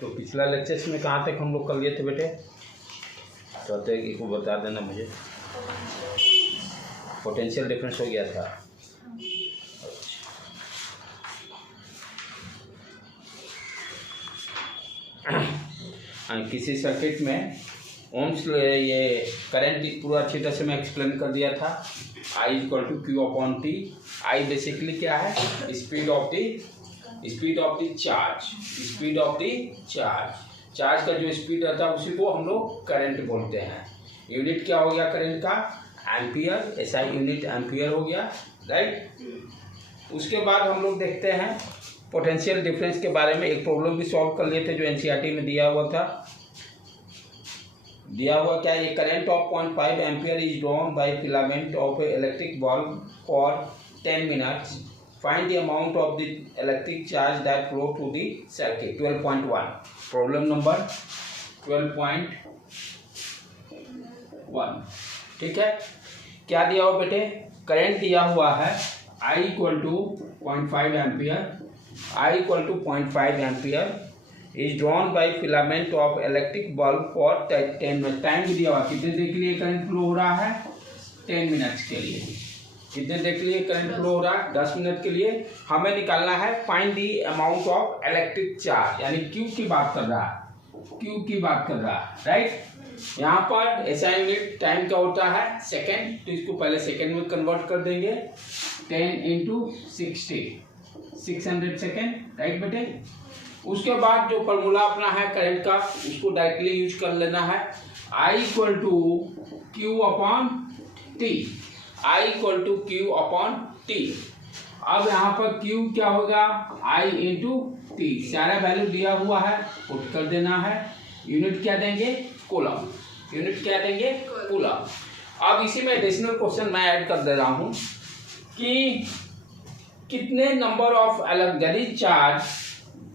तो पिछला लेक्चर्स में कहाँ तक हम लोग कर लिए थे बेटे? तो एक को बता देना मुझे। पोटेंशियल डिफरेंस हो गया था। किसी सर्किट में ओम्स ये करंट पूरा अच्छी तरह से मैं एक्सप्लेन कर दिया था। I equal to Q upon T. I basically क्या है? Speed of the charge. Charge का जो स्पीड रहता है उसी को हम लोग करंट बोलते हैं। यूनिट क्या हो गया करंट का? एम्पियर। एसआई यूनिट एम्पियर हो गया, राइट। उसके बाद हम लोग देखते हैं पोटेंशियल डिफरेंस के बारे में। एक प्रॉब्लम भी सॉल्व कर लिए थे जो एनसीईआरटी में दिया हुआ था। दिया हुआ क्या? ये current of 0.5 ampere is drawn by filament of electric bulb for 10 minutes. Find the amount of the electric charge that flow to the circuit. 12.1 problem number 12.1। ठीक है, क्या दिया हुआ बेटे? करंट दिया हुआ है I equal to 0.5 ampere is drawn by filament of electric bulb for 10 minute. Time भी दिया हुआ, कितने देर के लिए करंट फ्लो हो रहा है? 10 मिनट्स के लिए। कितने देर के लिए करंट फ्लो हो रहा है? 10 मिनट के लिए। हमें निकालना है find the amount of electric charge, यानी क्यू की बात कर रहा है, राइट। यहाँ पर ऐसा यूनिट टाइम क्या होता है? सेकेंड। तो इसको पहले सेकेंड में कन्वर्ट कर देंगे। 10 इंटू 60 600 सेकेंड, राइट बेटे। उसके बाद जो फॉर्मूला अपना है करंट का उसको डायरेक्टली यूज कर लेना है। I equal to Q upon T. अब यहाँ पर Q क्या होगा? I into T. सारा वैल्यू दिया हुआ है, पुट कर देना है। यूनिट क्या देंगे? कूलम। अब इसी में एडिशनल क्वेश्चन मैं ऐड कर दे रहा हूँ कि कितने नंबर ऑफ यदि चार्ज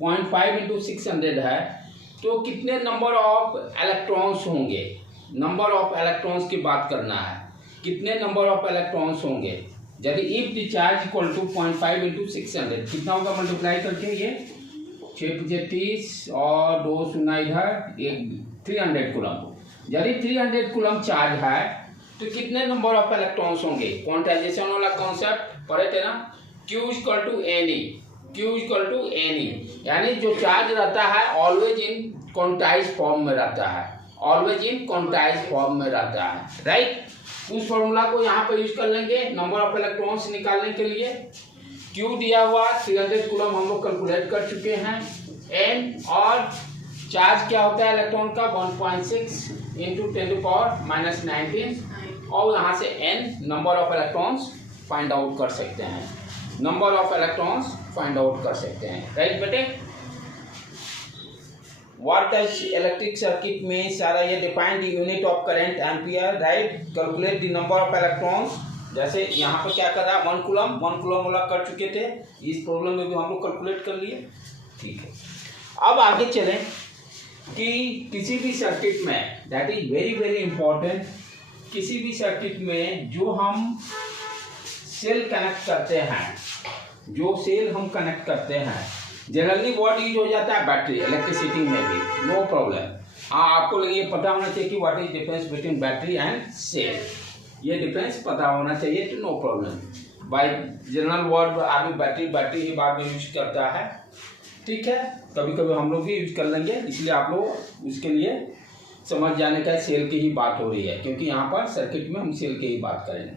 0.5 इंटू 600 है तो कितने नंबर ऑफ इलेक्ट्रॉन्स होंगे? नंबर ऑफ इलेक्ट्रॉन्स की बात करना है। कितने नंबर ऑफ इलेक्ट्रॉन्स होंगे यदि if the charge equal to 0.5 into 600? कितना होगा मल्टीप्लाई करके? ये 6 30 और 2 0 इधर 300 कूलम। यदि 300 कूलम चार्ज है तो कितने नंबर ऑफ इलेक्ट्रॉन्स होंगे? क्वांटाइजेशन वाला कॉन्सेप्ट पढ़े थे ना। Q इक्वल टू एनी, यानी जो चार्ज रहता है ऑलवेज इन क्वांटाइज फॉर्म में रहता है, राइट। उस फॉर्मूला को यहाँ पर यूज कर लेंगे नंबर ऑफ इलेक्ट्रॉन्स निकालने के लिए। Q दिया हुआ 300 कूलम हम लोग कैलकुलेट कर चुके हैं। N और चार्ज क्या होता है इलेक्ट्रॉन का? 1.6 इंटू 10⁻⁻19 और यहाँ से N number of electrons find out कर सकते हैं, राइट बेटे। व्हाट डज इलेक्ट्रिक सर्किट में सारा ये define the unit of current ampere, right. Calculate the number of electrons. जैसे यहाँ पर क्या कर रहा है? 1 कूलम वाला कर चुके थे, इस प्रॉब्लम में भी हम लोग कैलकुलेट कर लिए, ठीक है। अब आगे चलें कि किसी भी सर्किट में, दैट इज वेरी इंपॉर्टेंट, किसी भी सर्किट में जो हम सेल कनेक्ट करते हैं, जनरली व्हाट यूज हो जाता है? बैटरी। इलेक्ट्रिसिटी में भी नो प्रॉब्लम। आपको ये पता होना चाहिए कि what is difference between battery and cell. ये डिफरेंस पता होना चाहिए तो no problem. By general word आदमी बैटरी ही बाद में यूज करता है, ठीक है। कभी हम लोग भी यूज कर लेंगे, इसलिए आप लोग उसके लिए समझ जाने का सेल की ही बात हो रही है, क्योंकि यहाँ पर सर्किट में हम सेल की ही बात करेंगे,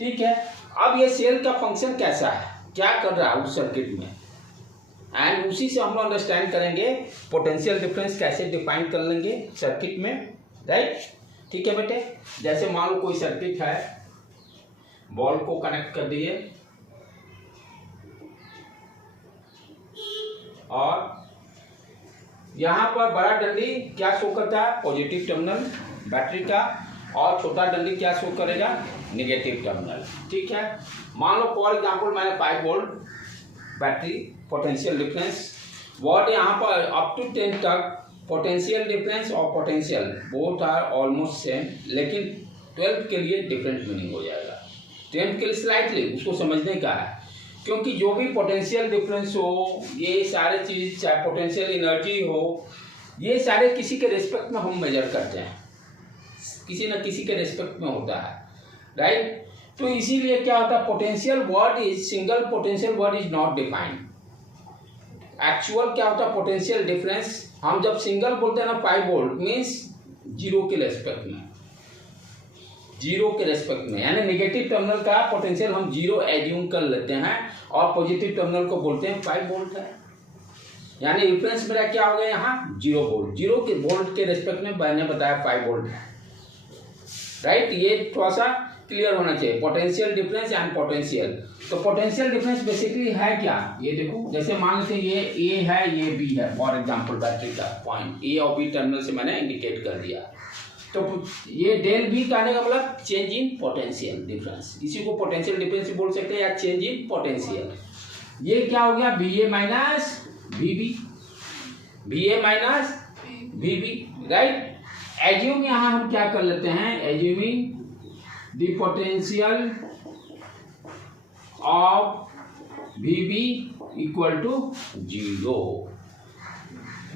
ठीक है। अब ये सेल का फंक्शन कैसा है, क्या कर रहा है उस सर्किट में, एंड उसी से हम लोग अंडरस्टैंड करेंगे पोटेंशियल डिफरेंस कैसे डिफाइन कर लेंगे सर्किट में, राइट। ठीक है बेटे। जैसे मान लो कोई सर्किट है, बॉल को कनेक्ट कर दिए और यहाँ पर बड़ा डंडी क्या शो करता है? पॉजिटिव टर्मिनल बैटरी का, और छोटा डंडी क्या शो करेगा? नेगेटिव टर्मिनल, ठीक है। मान लो फॉर एग्जांपल मैंने 5 volt battery, potential difference what यहाँ पर अप टू 10 तक पोटेंशियल डिफरेंस और potential both are almost same, लेकिन 12 के लिए डिफरेंट मीनिंग हो जाएगा। 10 के लिए स्लाइटली उसको समझने का है। क्योंकि जो भी पोटेंशियल डिफरेंस हो, ये सारे चीज, चाहे पोटेंशियल एनर्जी हो, ये सारे किसी के रिस्पेक्ट में हम मेजर करते हैं, किसी न किसी के रिस्पेक्ट में होता है, राइट। तो इसीलिए क्या होता है, potential word is, single potential word is not defined. Actual क्या होता है, पोटेंशियल डिफरेंस हम जब सिंगल बोलते हैं ना 5 वोल्ट मीन्स जीरो के रेस्पेक्ट में, जीरो के रेस्पेक्ट में, यानी नेगेटिव टर्मिनल का पोटेंशियल हम जीरो एज्यूम कर लेते हैं और पॉजिटिव टर्मिनल को बोलते हैं 5 वोल्ट है, यानी रिफरेंस मेरा क्या हो गया यहाँ 0 वोल्ट, जीरो के वोल्ट के रेस्पेक्ट में मैंने बताया 5 वोल्ट है, राइट। ये थोड़ा सा क्लियर होना चाहिए, पोटेंशियल डिफरेंस एंड पोटेंशियल। तो पोटेंशियल डिफरेंस बेसिकली है क्या, ये देखो, जैसे मान लेते ये ए है, ये बी है, फॉर एग्जांपल बैटरी का पॉइंट ए और बी टर्मिनल से मैंने इंडिकेट कर दिया। तो ये डेल बी कहने का मतलब चेंज इन पोटेंशियल डिफरेंस, इसी को पोटेंशियल डिफरेंस बोल सकते हैं या चेंज इन पोटेंशियल। ये क्या हो गया, B A minus B B, B A minus B B, right. Assume यहाँ हम क्या कर लेते हैं, assuming the potential of VB equal to 0,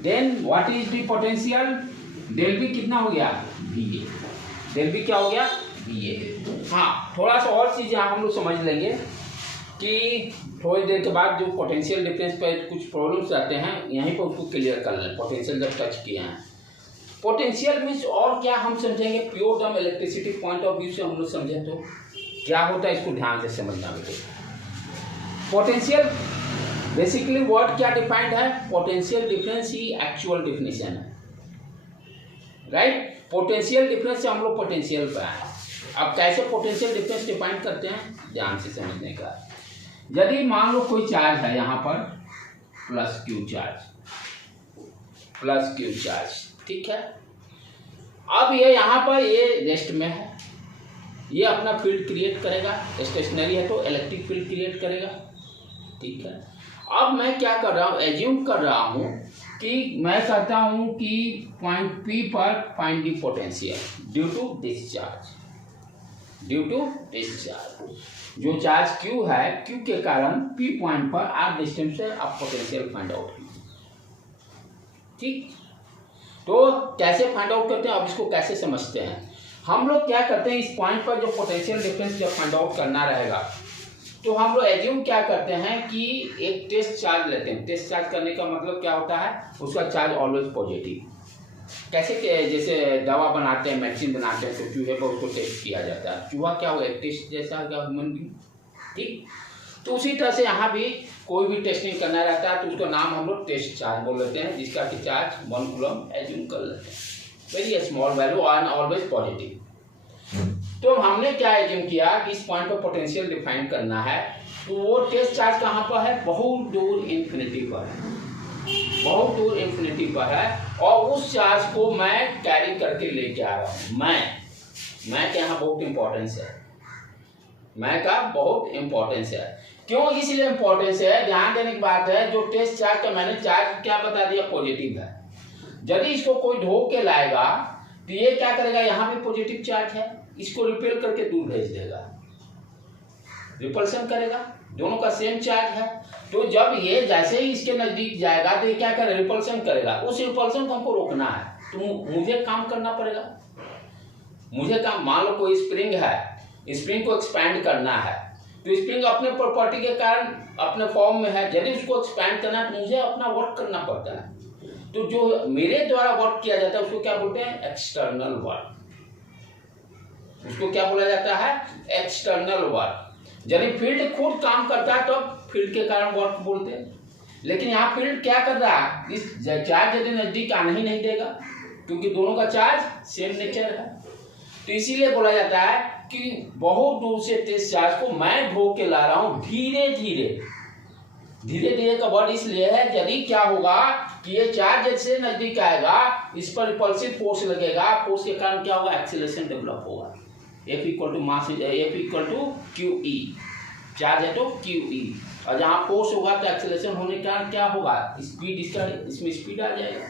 then what is the potential, del B कितना हो गया VA, डेल बी क्या हो गया VA। हाँ, थोड़ा सा और चीज यहाँ हम लोग समझ लेंगे कि थोड़ी देर के बाद जो पोटेंशियल डिफरेंस पर कुछ प्रॉब्लम्स आते हैं, यहीं पर उसको क्लियर कर लें। पोटेंशियल जब टच किए हैं, पोटेंशियल मीन्स और क्या हम समझेंगे, प्योर डम इलेक्ट्रिसिटी पॉइंट ऑफ व्यू से हम लोग समझें तो क्या होता है, इसको ध्यान से समझना बेटे। पोटेंशियल बेसिकली वर्ड क्या डिफाइंड है, पोटेंशियल डिफरेंस ही एक्चुअल डिफिनेशन है, राइट। पोटेंशियल डिफरेंस से हम लोग पोटेंशियल पे आए। अब कैसे पोटेंशियल डिफरेंस डिफाइन करते हैं, ध्यान से समझने का। यदि मान लो कोई चार्ज है यहाँ पर प्लस क्यू चार्ज, ठीक है। अब ये यहाँ पर ये रेस्ट में है, ये अपना फील्ड क्रिएट करेगा, स्टेशनरी है तो इलेक्ट्रिक फील्ड क्रिएट करेगा, ठीक है। अब मैं क्या कर रहा हूँ, एज्यूम कर रहा हूँ कि मैं कहता हूँ कि पॉइंट P पर find the potential due to discharge, जो चार्ज Q है, Q के कारण P पॉइंट पर आर डिस्टेंस से आप पोटेंशियल फाइंड आउट कीजिए, ठीक। तो कैसे फाइंड आउट करते हैं, अब इसको कैसे समझते हैं। हम लोग क्या करते हैं, इस पॉइंट पर जो पोटेंशियल डिफरेंस जब फाइंड आउट करना रहेगा तो हम लोग एज्यूम क्या करते हैं कि एक टेस्ट चार्ज लेते हैं। टेस्ट चार्ज करने का मतलब क्या होता है, उसका चार्ज ऑलवेज पॉजिटिव। कैसे जैसे दवा बनाते हैं, मेडिसिन बनाते हैं तो चूहे पर उसको टेस्ट किया जाता है, चूहा क्या हुआ, एक टेस्ट जैसा क्या ह्यूमन बीइंग, ठीक। तो उसी तरह से यहाँ भी कोई भी टेस्टिंग करना रहता है तो उसका नाम हम लोग टेस्ट चार्ज बोल लेते हैं, जिसका कि चार्ज 1 कूलम एज्यूम कर लेते हैं, very small value and always positive. तो हमने क्या एज्यूम किया कि इस पॉइंट पर पोटेंशियल डिफाइन करना है, तो वो टेस्ट चार्ज कहाँ पर है, बहुत दूर इन्फिनिटी पर है, बहुत दूर इन्फिनिटी पर है। और उस चार्ज को मैं कैरी करके लेके आ रहा हूँ। मैं के यहाँ बहुत इंपॉर्टेंस है, मैं का बहुत इंपॉर्टेंस है। क्यों इसलिए इंपॉर्टेंस है, ध्यान देने की बात है। जो टेस्ट चार्ज का मैंने चार्ज क्या बता दिया, पॉजिटिव है। यदि इसको कोई ढो के लाएगा तो ये क्या करेगा, यहाँ पे पॉजिटिव चार्ज है, इसको रिपेल करके दूर भेज देगा, रिपल्सन करेगा, दोनों का सेम चार्ज है। तो जब ये जैसे ही इसके नजदीक जाएगा तो ये क्या करेगा, रिपल्सन करेगा। उस रिपल्सन को हमको रोकना है तो मुझे काम करना पड़ेगा, मुझे काम। मान लो कोई स्प्रिंग है, स्प्रिंग को एक्सपैंड करना है तो स्प्रिंग अपने प्रॉपर्टी के कारण अपने फॉर्म में है, यदि उसको एक्सपैंड करना है तो मुझे अपना वर्क करना पड़ता है। तो जो मेरे द्वारा वर्क किया जाता है उसको क्या बोलते हैं, एक्सटर्नल वर्क। उसको क्या बोला जाता है, एक्सटर्नल वर्क। यदि फील्ड खुद काम करता है तो फील्ड के कारण वर्क बोलते हैं, लेकिन यहाँ फील्ड क्या कर रहा है, इस चार्ज यदि नजदीक आने ही नहीं देगा क्योंकि दोनों का चार्ज सेम नेचर है। तो इसीलिए बोला जाता है कि बहुत दूर से टेस्ट चार्ज को मैं ढो के ला रहा हूँ, धीरे धीरे का वर्ड इसलिए है, यदि क्या होगा कि ये चार्ज जैसे नजदीक आएगा, इस पर रिपल्सिव फोर्स लगेगा, फोर्स के कारण क्या होगा, एक्सीलरेशन डेवलप होगा। F equal to mass, F equal to QE, charge है तो QE, और जहाँ फोर्स होगा तो एक्सीलरेशन होने के कारण क्या होगा, स्पीड, इसमें स्पीड आ जाएगा।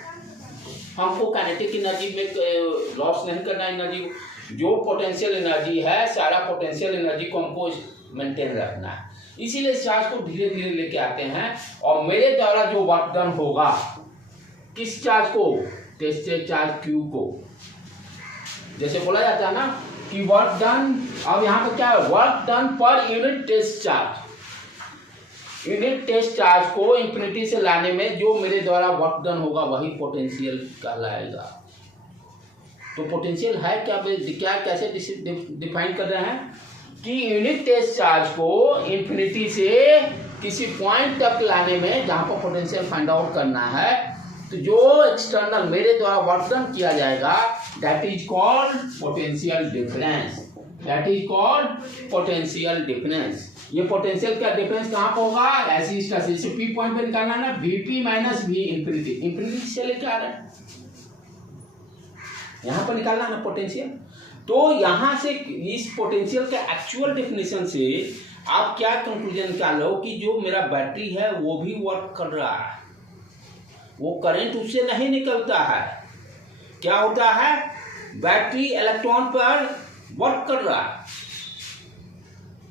हमको काइनेटिक एनर्जी में लॉस नहीं करना एनर्जी, जो पोटेंशियल एनर्जी है, सारा पोटेंशियल एनर्जी को हमको मेंटेन रखना है। इसीलिए इस चार्ज को धीरे धीरे लेके आते हैं और मेरे द्वारा जो वर्क डन होगा किस चार्ज को, टेस्ट चार्ज Q को, जैसे बोला जाता है ना कि वर्क डन, अब यहाँ पे क्या है, work done per unit test charge. Unit test charge को इंफिनिटी से लाने में जो मेरे द्वारा वर्क डन होगा वही पोटेंशियल कहलाएगा। तो पोटेंशियल है क्या, कैसे डिफाइन कर रहे हैं कि यूनिट टेस्ट चार्ज को इंफिनिटी से किसी पॉइंट तक लाने में जहां पर पोटेंशियल फाइंड आउट करना है, तो जो एक्सटर्नल मेरे द्वारा वर्क डन किया जाएगा that is called potential difference. That is called potential difference. ये पोटेंशियल का डिफरेंस कहां पर होगा, ऐसी स्टेशन पी पॉइंट पे निकालना ना, Vp minus V infinity, infinity से लेके आ रहा है यहां पर निकालना ना पोटेंशियल। तो यहां से इस पोटेंशियल का एक्चुअल डेफिनेशन से आप क्या कंक्लूजन निकालो कि जो मेरा बैटरी है वो भी वर्क कर रहा है, वो करंट उससे नहीं निकलता है। क्या होता है, बैटरी इलेक्ट्रॉन पर वर्क कर रहा है,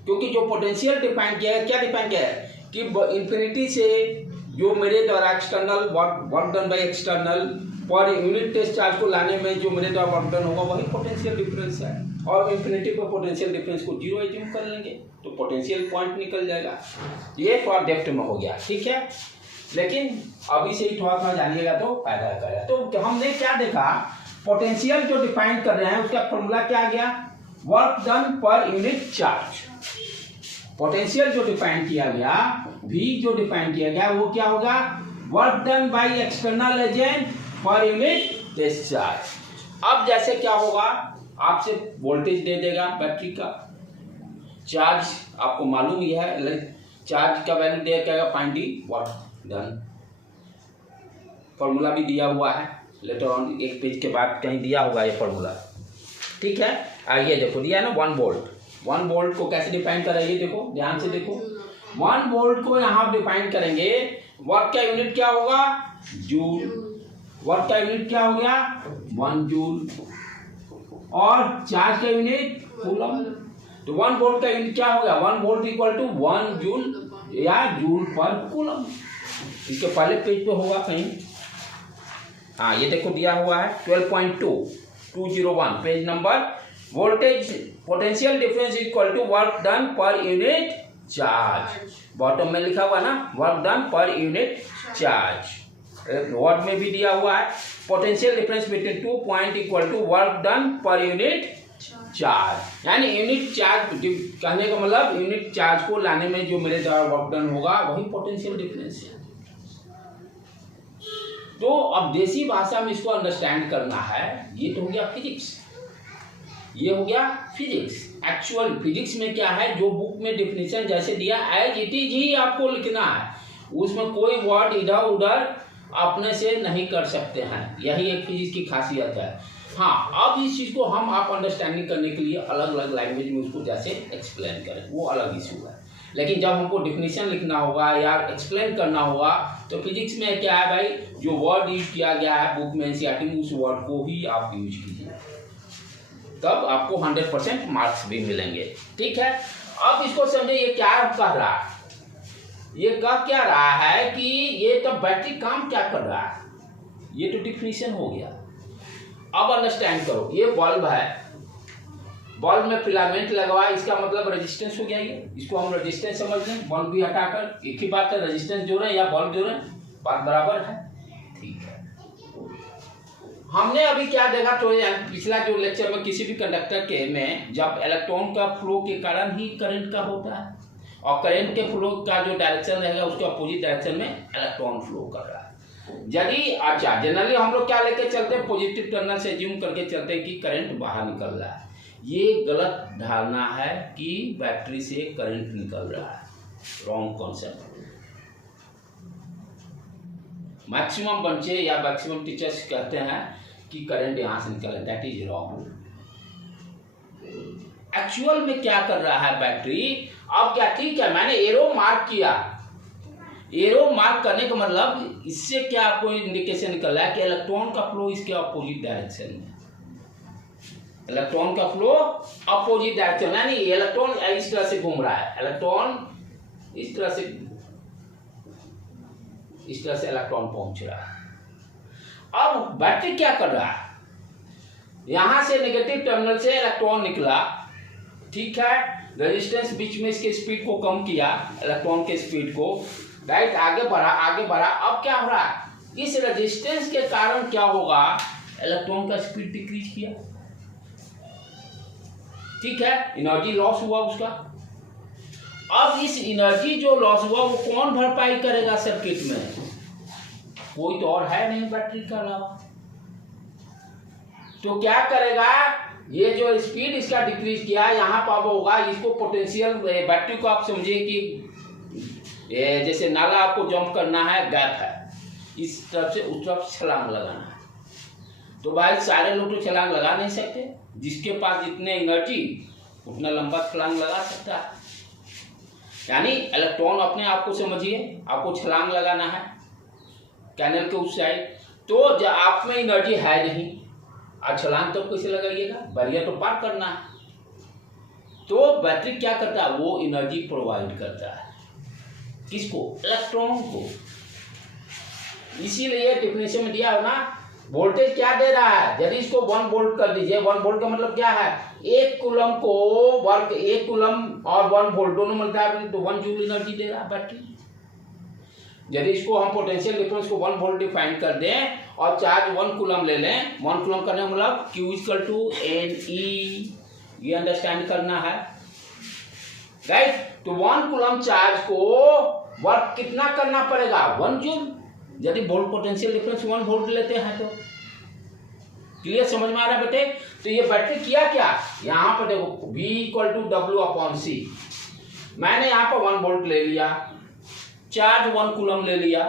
क्योंकि जो पोटेंशियल डिफाइन किया है, क्या डिफाइन किया है कि इंफिनिटी से जो मेरे द्वारा external work done by external per unit test charge को लाने में जो मेरे द्वारा वर्क डन होगा वही पोटेंशियल डिफरेंस है। और इंफिनिटी पर पोटेंशियल डिफरेंस को जीरो एज्यूम कर लेंगे तो पोटेंशियल पॉइंट निकल जाएगा। ये थोड़ा डेप्थ में हो गया, ठीक है, लेकिन अभी से ही थोड़ा थोड़ा जानिएगा तो फायदा करेगा। तो हमने क्या देखा, पोटेंशियल जो डिफाइन कर रहे हैं उसका फॉर्मूला क्या गया, work done per unit charge. Potential जो डिफाइन किया गया, V जो डिफाइन किया गया वो क्या होगा, work done by external agent per unit test charge. अब जैसे क्या होगा, आपसे वोल्टेज दे देगा बैटरी का, चार्ज आपको मालूम ही है, चार्ज का वैल्यू दे क्या, find the work done. Formula भी दिया हुआ है, लेटर ऑन एक पेज के बाद कहीं दिया होगा ये फॉर्मूला, ठीक है। आइए देखो दिया है ना 1 वोल्ट। 1 वोल्ट को कैसे डिफाइन करेंगे, देखो ध्यान से देखो, 1 वोल्ट को यहाँ डिफाइन करेंगे, वर्क का यूनिट क्या होगा, जूल। वर्क का यूनिट क्या हो गया, 1 जूल, और चार्ज का यूनिट कूलम। तो 1 वोल्ट का यूनिट क्या हो गया, 1 वोल्ट इक्वल टू 1 जूल या जूल पर कूलम। इसके पहले पेज पे होगा कहीं, हाँ ये देखो दिया हुआ है 12.201 page number. Voltage potential difference equal to work done per unit charge, bottom में लिखा हुआ ना, work done per unit charge. Word में भी दिया हुआ है potential difference between 2 point equal to work done per unit charge. यानी यूनिट चार्ज कहने का मतलब यूनिट चार्ज को लाने में जो मेरे द्वारा वर्क डन होगा वही पोटेंशियल डिफरेंस है। तो अब देसी भाषा में इसको अंडरस्टैंड करना है, ये तो हो गया फिजिक्स, ये हो गया फिजिक्स। एक्चुअल फिजिक्स में क्या है, जो बुक में डेफिनेशन जैसे दिया एज इट इज ही आपको लिखना है, उसमें कोई वर्ड इधर उधर अपने से नहीं कर सकते हैं, यही एक फिजिक्स की खासियत है। हाँ, अब इस चीज़ को हम आप अंडरस्टैंडिंग करने के लिए अलग अलग लैंग्वेज में उसको जैसे एक्सप्लेन करें वो अलग इशू है, लेकिन जब हमको डिफिनीशन लिखना होगा या एक्सप्लेन करना होगा तो फिजिक्स में क्या है भाई, जो वर्ड यूज किया गया है बुक में एनसीईआरटी में उस वर्ड को ही आप यूज कीजिए, तब आपको 100% मार्क्स भी मिलेंगे, ठीक है। अब इसको समझे ये क्या कह रहा है, ये कह क्या रहा है कि ये तो बैटरी काम क्या कर रहा है, ये तो डिफिनीशन हो गया। अब अंडरस्टैंड करो, ये बल्ब है, बल्ब में फिलामेंट लगवा, इसका मतलब रेजिस्टेंस हो गया ये, इसको हम रेजिस्टेंस समझ लें, बल्ब भी हटाकर एक ही बात है, रेजिस्टेंस जोड़े या बल्ब जोड़े बात बराबर है, ठीक है। हमने अभी क्या देखा, तो पिछला जो लेक्चर में किसी भी कंडक्टर के में जब इलेक्ट्रॉन का फ्लो के कारण ही करंट का होता है, और करंट के फ्लो का जो डायरेक्शन रहेगा उसके अपोजिट डायरेक्शन में इलेक्ट्रॉन फ्लो कर रहा है। यदि अच्छा जनरली हम लोग क्या लेके चलते हैं, पॉजिटिव टर्मिनल से ज्यूम करके चलते हैं कि करंट बाहर निकल रहा है, ये गलत धारणा है कि बैटरी से करंट निकल रहा है, रॉन्ग कॉन्सेप्ट। मैक्सिमम बच्चे या मैक्सिमम टीचर्स कहते हैं कि करंट यहां से निकल रहा है, दैट इज रॉन्ग। एक्चुअल में क्या कर रहा है बैटरी, अब क्या, ठीक है मैंने एरो मार्क किया, एरो मार्क करने का मतलब इससे क्या आपको इंडिकेशन निकल रहा है कि इलेक्ट्रॉन का फ्लो इसके अपोजिट डायरेक्शन में, इलेक्ट्रॉन का फ्लो अपोजिट डायरेक्शन, यानी इलेक्ट्रॉन इस तरह से घूम रहा है, इलेक्ट्रॉन इस तरह से इलेक्ट्रॉन पहुंच रहा है। अब बैटरी क्या कर रहा है, यहां से नेगेटिव टर्मिनल से इलेक्ट्रॉन निकला, ठीक है, रेजिस्टेंस बीच में इसके स्पीड को कम किया, इलेक्ट्रॉन के स्पीड को, राइट, आगे बढ़ा। अब क्या हो रहा है, इस रेजिस्टेंस के कारण क्या होगा, इलेक्ट्रॉन का स्पीड डिक्रीज किया, ठीक है, एनर्जी लॉस हुआ उसका। अब इस एनर्जी जो लॉस हुआ वो कौन भरपाई करेगा सर्किट में, कोई तो और है नहीं बैटरी का अलावा। तो क्या करेगा, ये जो स्पीड इसका डिक्रीज किया, यहाँ पर होगा, इसको पोटेंशियल, बैटरी को आप समझिए कि जैसे नाला आपको जंप करना है, गैप है, इस तरफ से उस तरफ छलांग लगाना है। तो भाई सारे लोग तो छलांग लगा नहीं सकते, जिसके पास जितने एनर्जी उतना लंबा छलांग लगा सकता है। यानी इलेक्ट्रॉन अपने आप को समझिए, आपको छलांग लगाना है कैनल के उस साइड, तो जब आप में एनर्जी है नहीं, आज छलांग तो कैसे लगाइएगा, बैरियर तो पार करना है। तो बैटरी क्या करता है, वो एनर्जी प्रोवाइड करता है, किसको, इलेक्ट्रॉन को। इसीलिए डिफिनेशन में दिया है ना, वोल्टेज क्या दे रहा है, यदि इसको 1 वोल्ट कर दीजिए, 1 वोल्ट का मतलब क्या है, 1 कूलम को वर्क, 1 कूलम और 1 वोल्ट दोनों मिलता है तो 1 जूल एनर्जी दे रहा है बैटरी। यदि इसको हम पोटेंशियल डिफरेंस को 1 वोल्ट डिफाइन कर दें और चार्ज 1 कूलम ले लें, 1 कूलम करने मतलब Q = Ne, ये अंडरस्टैंड करना है, राइट। तो 1 कूलम चार्ज को वर्क कितना करना पड़ेगा, 1 जूल, यदि वोल्ट पोटेंशियल डिफरेंस 1 वोल्ट लेते हैं तो। क्लियर, समझ में आ रहा है बेटे। तो ये बैटरी किया क्या, यहाँ पर देखो V = W/C, मैंने यहाँ पर 1 वोल्ट ले लिया, चार्ज 1 कूलम ले लिया,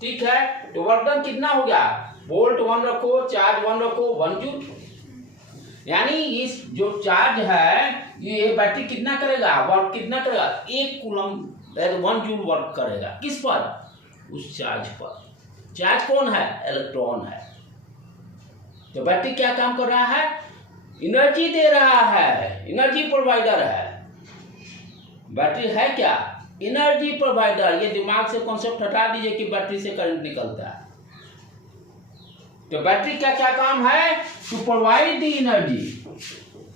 ठीक है, तो वर्क डन कितना हो गया, वोल्ट 1 रखो, चार्ज 1 रखो, 1 जूल। यानी इस जो चार्ज है ये बैटरी कितना करेगा, वर्क कितना करेगा, 1 कूलम 1 जूल वर्क करेगा, किस पर, उस चार्ज पर। चार्ज कौन है, इलेक्ट्रॉन है। तो बैटरी क्या काम कर रहा है, एनर्जी दे रहा है, एनर्जी प्रोवाइडर है। बैटरी है क्या, एनर्जी प्रोवाइडर। ये दिमाग से कॉन्सेप्ट हटा दीजिए कि बैटरी से करंट निकलता है। तो बैटरी का क्या काम है, to provide the energy,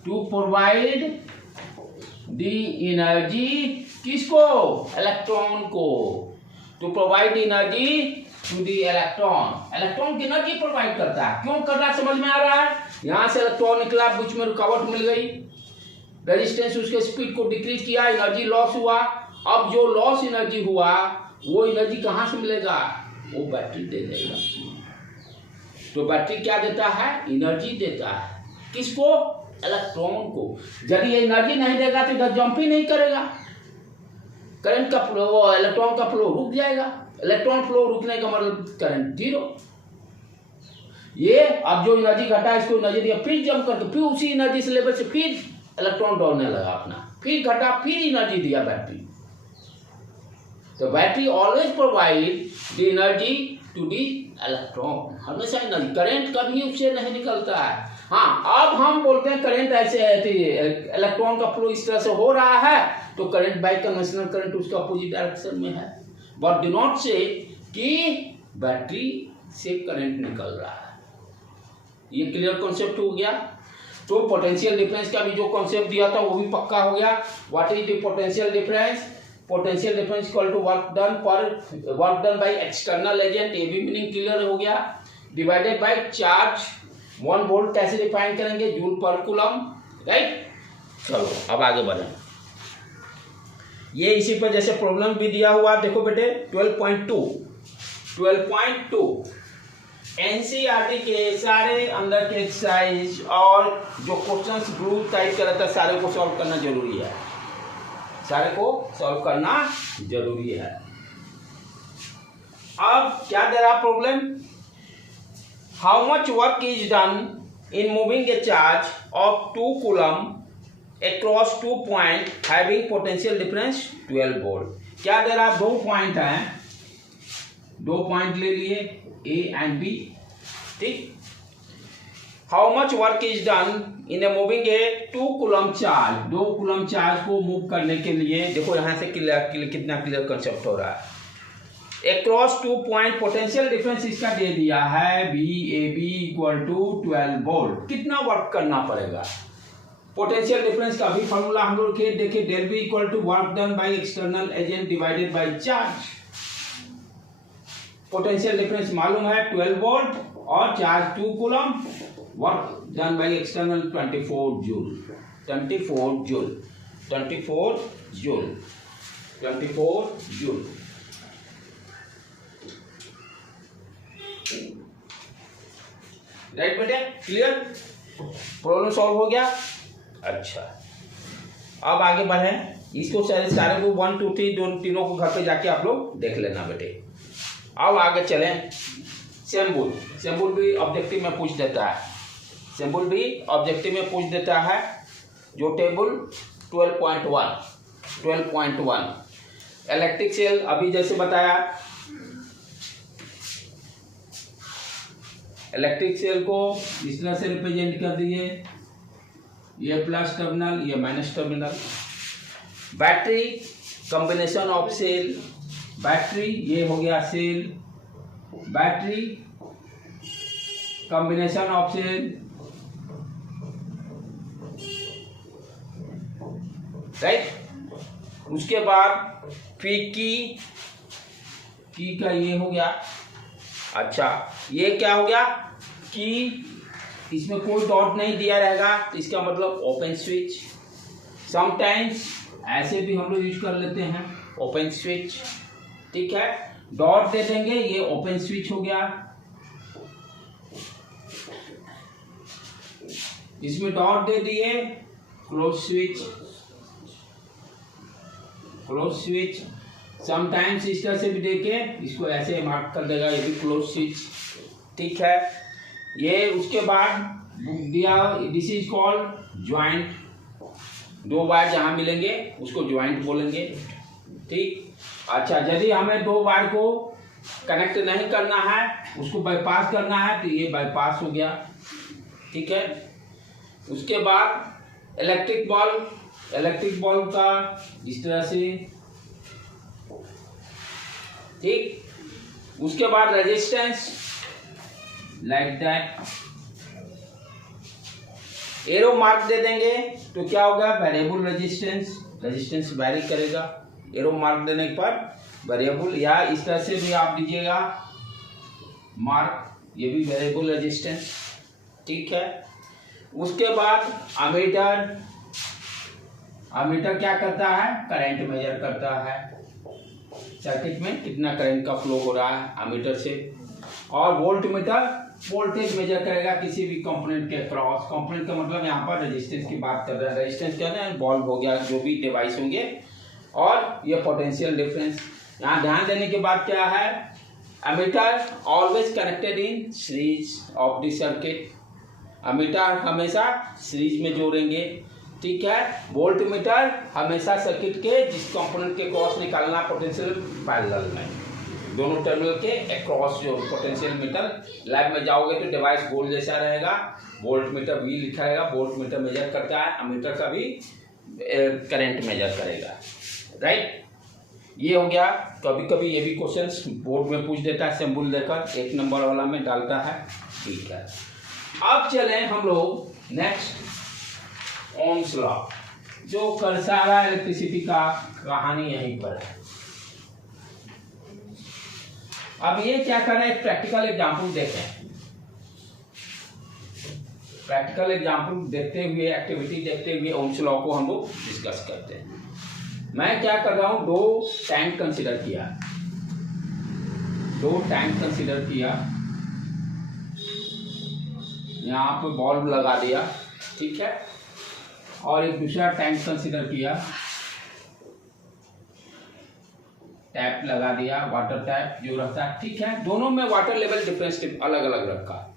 to provide the energy, किसको, इलेक्ट्रॉन को, to provide energy to the electron. Electron की एनर्जी प्रोवाइड करता है, क्यों कर रहा है, समझ में आ रहा है। यहां से इलेक्ट्रॉन निकला, बीच में रुकावट मिल गई, रेजिस्टेंस उसके स्पीड को डिक्रीज किया, एनर्जी लॉस हुआ। अब जो लॉस एनर्जी हुआ वो एनर्जी कहां से मिलेगा, वो बैटरी दे देगा। तो बैटरी क्या देता है, एनर्जी देता है, किसको, इलेक्ट्रॉन को। यदि ये एनर्जी नहीं देगा तो इधर जंप ही नहीं करेगा, करंट का फ्लो, वो इलेक्ट्रॉन का फ्लो रुक जाएगा। इलेक्ट्रॉन फ्लो रुकने का मतलब करंट जीरो। ये अब जो एनर्जी घटा इसको एनर्जी दिया, फिर जंप करके फिर उसी एनर्जी से लेवल से फिर इलेक्ट्रॉन दौड़ने लगा अपना, फिर घटा, फिर एनर्जी दिया बैटरी। तो battery always provide the energy to the electron, हमेशा एनर्जी, करंट कभी उससे नहीं निकलता है। हाँ, अब हम बोलते हैं करंट ऐसे है, इलेक्ट्रॉन का फ्लो इस तरह से हो रहा है तो करंट बाय कन्वेंशनल करंट उसके अपोजिट डायरेक्शन में है, बट डू नॉट से कि बैटरी से करंट निकल रहा है। ये क्लियर कॉन्सेप्ट हो गया। तो पोटेंशियल डिफरेंस का भी जो कॉन्सेप्ट दिया था वो भी पक्का हो गया। What is the potential difference, potential difference equal to work done by external agent, ये भी मीनिंग क्लियर हो गया, डिवाइडेड बाय चार्ज 1 वोल्ट। कैसे डिफाइन करेंगे, जूल पर कूलम, राइट। चलो अब आगे बढ़ें। ये इसी पर जैसे प्रॉब्लम भी दिया हुआ, देखो बेटे 12.2 एनसीईआरटी के सारे अंदर के एक्सरसाइज और जो क्वेश्चंस ग्रुप टाइप का रहता है सारे को सॉल्व करना जरूरी है, सारे को सॉल्व करना जरूरी है। अब क्या दे रहा problem, how much work is done in moving A charge of 2 coulomb across 2 point having potential difference 12 volt. क्या दे रहा, 2 पॉइंट हैं, 2 पॉइंट ले लिए A एंड B, ठीक। How much work is done in a moving A 2 coulomb charge, 2 coulomb charge को move करने के लिए देखो यहाँ से कितना क्लियर कंसेप्ट हो रहा है। अक्रॉस 2 पॉइंट पोटेंशियल डिफरेंस इसका दे दिया है VAB इक्वल टू 12 वोल्ट। कितना वर्क करना पड़ेगा? पोटेंशियल डिफरेंस का भी फॉर्मूला हम लोग देखे, del B equal to work done by external agent divided by charge. Potential difference मालूम है 12 वोल्ट और charge 2 coulomb, work done by external 24 joule, 24 joule, 24 joule, 24 joule. Right बेटे, क्लियर? प्रॉब्लम सॉल्व हो गया। अच्छा, अब आगे बढ़े। इसको सारे को 1 2 3 तीनों को घर पे जाके आप लोग देख लेना बेटे। अब आगे चलें। सिंबल भी ऑब्जेक्टिव में पूछ देता है, सिंबल भी ऑब्जेक्टिव में पूछ देता है। जो टेबल 12.1 इलेक्ट्रिक सेल अभी जैसे बताया, इलेक्ट्रिक सेल को इस तरह से रिप्रेजेंट कर दिए, ये प्लस टर्मिनल, ये minus terminal. Battery combination of cell, battery ये हो गया cell, battery combination of cell, right. उसके बाद फिर की का ये हो गया। अच्छा, ये क्या हो गया कि इसमें कोई डॉट नहीं दिया रहेगा, तो इसका मतलब ओपन स्विच। समटाइम्स ऐसे भी हम लोग यूज कर लेते हैं, ओपन स्विच, ठीक है। डॉट दे देंगे, ये ओपन स्विच हो गया। इसमें डॉट दे दिए, close switch, close switch. Sometimes इस तरह से भी देके इसको ऐसे मार्क कर देगा, ये भी क्लोज स्विच, ठीक है। ये उसके बाद दिया, this is called joint. 2 wire जहां मिलेंगे उसको ज्वाइंट बोलेंगे, ठीक। अच्छा, यदि हमें 2 वायर को कनेक्ट नहीं करना है, उसको बाईपास करना है, तो ये बाईपास हो गया, ठीक है। उसके बाद इलेक्ट्रिक बल्ब का इस तरह से, ठीक। उसके बाद resistance like that. Arrow mark दे देंगे तो क्या होगा? वेरिएबल रेजिस्टेंस वैरी करेगा। एरो मार्क देने पर वेरिएबल, या इस तरह से भी आप दीजिएगा मार्क, ये भी वेरिएबल रेजिस्टेंस, ठीक है। उसके बाद अमीटर क्या करता है? करंट मेजर करता है, सर्किट में कितना करंट का फ्लो हो रहा है अमीटर से। और वोल्टमीटर वोल्टेज मेजर करेगा किसी भी कंपोनेंट के क्रॉस। कंपोनेंट का मतलब यहाँ पर रेजिस्टेंस की बात कर रहे हैं, रेजिस्टेंस क्या है? बल्ब हो गया, जो भी डिवाइस होंगे। और ये पोटेंशियल डिफरेंस। यहाँ ध्यान देने के बाद क्या है? Ammeter always connected in series of the circuit. Ammeter हमेशा सीरीज में जोड़ेंगे, ठीक है। वोल्टमीटर हमेशा सर्किट के जिस कंपोनेंट के क्रॉस निकालना पोटेंशियल पैरेलल में, दोनों टर्मिनल के अक्रॉस जो पोटेंशियल मीटर। लैब में जाओगे तो डिवाइस गोल जैसा रहेगा, वोल्टमीटर भी लिखा रहेगा, वोल्टमीटर मेजर करता है, अमीटर का भी करंट मेजर करेगा, राइट। ये हो गया। कभी कभी ये भी क्वेश्चन बोर्ड में पूछ देता है, सिंबल देकर 1 नंबर वाला में डालता है, ठीक है। अब चलें हम लोग नेक्स्ट ओम्स लॉ, जो कर सारा इलेक्ट्रिसिटी का कहानी यहीं पर है। अब ये क्या कर रहे हैं? प्रैक्टिकल एग्जाम्पल देखें। प्रैक्टिकल एग्जाम्पल देखते हुए, एक्टिविटी देखते हुए ओम्स लॉ को हम लोग डिस्कस करते हैं। मैं क्या कर रहा हूं? 2 टैंक कंसीडर किया, 2 टैंक कंसीडर किया, यहाँ पे बल्ब लगा दिया, ठीक है। और एक दूसरा टैंक कंसीडर किया, टैप लगा दिया, वाटर टैप जो रहता है, ठीक है। दोनों में वाटर लेवल डिफरेंस अलग अलग रखा,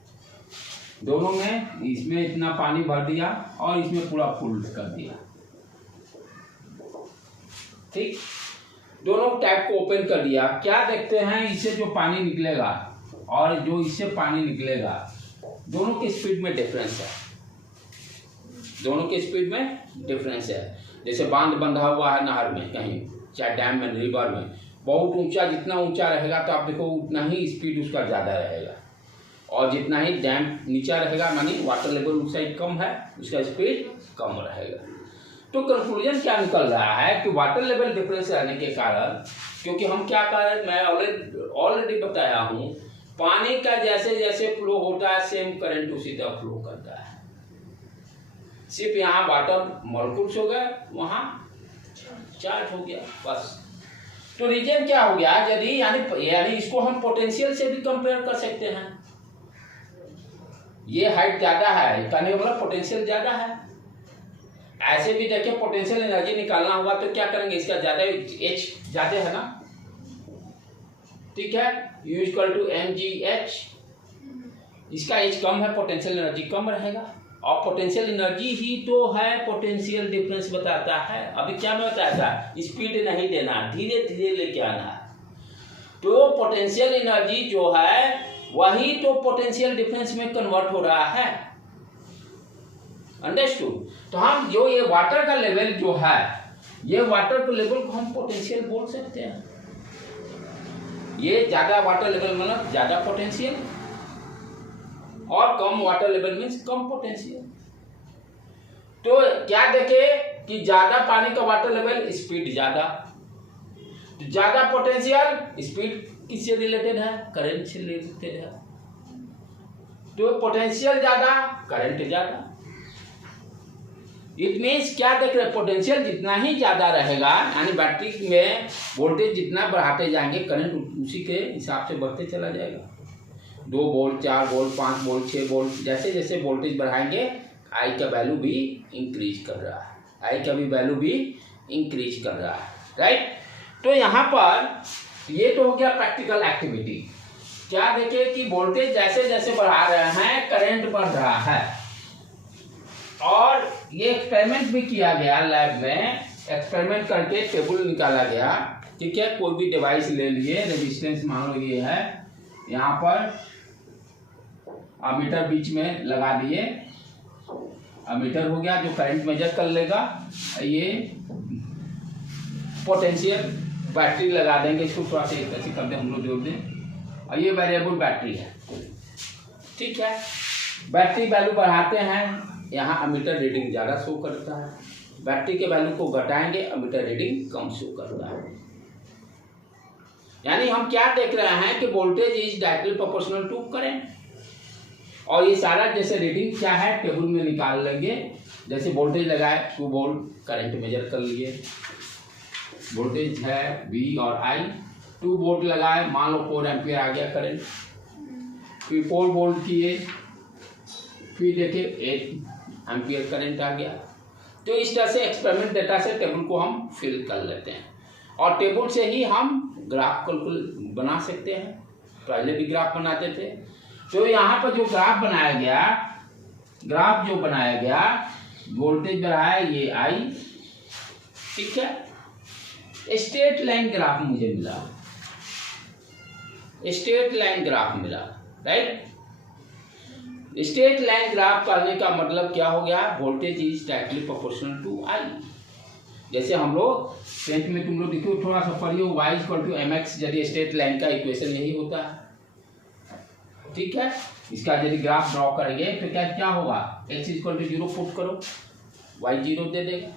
दोनों में इसमें इतना पानी भर दिया और इसमें पूरा फुल कर दिया, ठीक। दोनों टैप को ओपन कर दिया। क्या देखते हैं? इससे जो पानी निकलेगा और जो इससे पानी निकलेगा, दोनों की स्पीड में डिफरेंस है, दोनों के स्पीड में डिफरेंस है। जैसे बांध बंधा हुआ है नहर में कहीं, चाहे डैम में, रिवर में, बहुत ऊंचा, जितना ऊंचा रहेगा तो आप देखो उतना ही स्पीड उसका ज़्यादा रहेगा, और जितना ही डैम नीचा रहेगा मानी वाटर लेवल उस साइड कम है, उसका स्पीड कम रहेगा। तो कंक्लूजन क्या निकल रहा है कि वाटर लेवल डिफरेंस रहने के कारण, क्योंकि हम क्या कर रहे हैं, मैं ऑलरेडी बताया हूँ, पानी का जैसे जैसे फ्लो होता है सेम करंट उसी तरह फ्लो करता है। सिर्फ यहाँ वाटर मॉलिक्यूल्स हो गए, वहाँ चार्ज हो गया, बस। तो रीजन क्या हो गया, यदि यानी इसको हम पोटेंशियल से भी कंपेयर कर सकते हैं। ये हाइट ज्यादा है, कहने का मतलब पोटेंशियल ज्यादा है। ऐसे भी देखिए पोटेंशियल एनर्जी निकालना हुआ तो क्या करेंगे, इसका ज्यादा एच ज्यादा है ना, ठीक है, U इक्वल टू mgh, इसका एच कम है, पोटेंशियल एनर्जी कम रहेगा। और पोटेंशियल एनर्जी ही तो है पोटेंशियल डिफरेंस बताता है। अभी क्या मैं बताया था, स्पीड नहीं देना, धीरे धीरे लेके आना। तो पोटेंशियल एनर्जी जो है वही तो पोटेंशियल डिफरेंस में कन्वर्ट हो रहा है, अंडरस्टूड। तो हम जो ये वाटर का लेवल जो है, ये वाटर के लेवल को हम पोटेंशियल बोल सकते हैं। ये ज्यादा वाटर लेवल मतलब ज्यादा पोटेंशियल, और कम वाटर लेवल मीन्स कम पोटेंशियल। तो क्या देखे कि ज्यादा पानी का वाटर लेवल स्पीड ज्यादा, तो ज्यादा पोटेंशियल, स्पीड किससे रिलेटेड है, करंट से रिलेटेड है। तो पोटेंशियल ज्यादा, करंट ज्यादा। इट मीन्स क्या देख रहे हैं, पोटेंशियल जितना ही ज्यादा रहेगा, यानी बैटरी में वोल्टेज जितना बढ़ाते जाएंगे, करंट उसी के हिसाब से बढ़ते चला जाएगा। 2 वोल्ट, 4 वोल्ट, 5 वोल्ट, 6 वोल्ट, जैसे जैसे वोल्टेज बढ़ाएंगे आई का वैल्यू भी इंक्रीज कर रहा है, आई का भी वैल्यू भी इंक्रीज कर रहा है, राइट। तो यहाँ पर ये तो हो गया प्रैक्टिकल एक्टिविटी। क्या देखे कि वोल्टेज जैसे जैसे बढ़ा रहे हैं करंट बढ़ रहा है। और ये एक्सपेरिमेंट भी किया गया लैब में, एक्सपेरिमेंट करके टेबल निकाला गया, ठीक है। कोई भी डिवाइस ले लिए, रेजिस्टेंस मान लो ये है, यहाँ पर अमीटर बीच में लगा दिए, अमीटर हो गया जो करंट मेजर कर लेगा। ये पोटेंशियल बैटरी लगा देंगे, इसको थोड़ा सा ऐसे कर दें, हम लोग जोड़ दें, और ये वेरिएबल बैटरी है, ठीक है। बैटरी वैल्यू बढ़ाते हैं, यहाँ अमीटर रीडिंग ज़्यादा शो करता है, बैटरी के वैल्यू को घटाएंगे, अमीटर रीडिंग कम शो करता है। यानी हम क्या देख रहे हैं कि voltage is directly proportional to current. और ये सारा जैसे रीडिंग क्या है टेबल में निकाल लेंगे। जैसे वोल्टेज लगाए 2 वोल्ट, करंट मेजर कर लिए, वोल्टेज है V और I, 2 वोल्ट लगाए, मान लो 4 एम्पियर आ गया करंट, फिर 4 वोल्ट किए, फिर देखिए 8 एम्पियर करंट आ गया। तो इस तरह से एक्सपेरिमेंट डेटा से टेबल को हम फिल कर लेते हैं, और टेबल से ही हम ग्राफ बना सकते हैं। पहले भी ग्राफ बनाते थे। तो यहाँ पर जो ग्राफ बनाया गया, ग्राफ जो बनाया गया, वोल्टेज बढ़ाया ये I, ठीक है। स्ट्रेट लाइन ग्राफ मुझे मिला, स्ट्रेट लाइन ग्राफ मिला, राइट। स्ट्रेट लाइन ग्राफ करने का मतलब क्या हो गया, voltage is directly proportional to I। जैसे हम लोग 10th में तुम लोग देखो, थोड़ा सा पढ़िए, y इक्वल टू mx, यदि स्ट्रेट लाइन का इक्वेशन यही होता है, ठीक है। इसका यदि ग्राफ ड्रॉ करेंगे तो क्या होगा, x इक्वल टू 0 पुट करो, y 0 दे देगा,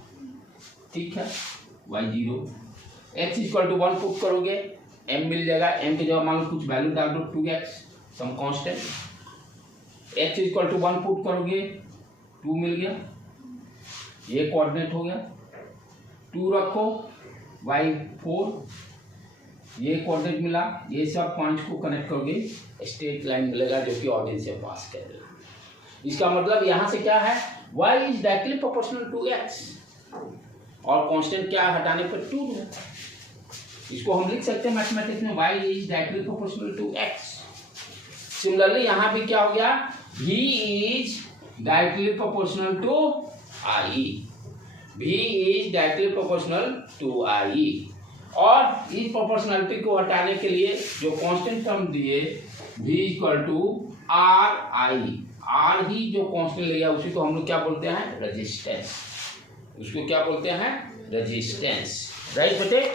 ठीक है, y 0, x equal to 1 put करोगे, m मिल जाएगा, m के जगह मान लो कुछ वैल्यू डाल दो, 2x some constant, x equal to 1 put करोगे, 2 मिल गया, ये कोऑर्डिनेट हो गया, 2 रखो, y 4, ये कोऑर्डिनेट मिला, ये सब पॉइंट्स को कनेक्ट करोगे, स्ट्रेट लाइन मिलेगा जो कि ऑरिजिन से पास कर देगा। इसका मतलब यहाँ से क्या है, y is directly proportional to x, और कांस्टेंट क्या हटाने पर 2 है। इसको हम लिख सकते हैं मैथमेटिक्स में, y is directly proportional to x। Similarly यहाँ भी क्या हो गया, v is directly proportional to I, v is directly proportional to I। और इस प्रोपोर्शनलिटी को हटाने के लिए जो कांस्टेंट टर्म दिए, v equal to R I, R ही जो कांस्टेंट लिया उसी को हम लोग क्या बोलते हैं, रेजिस्टेंस। उसको क्या बोलते हैं, रेजिस्टेंस, राइट बेटे,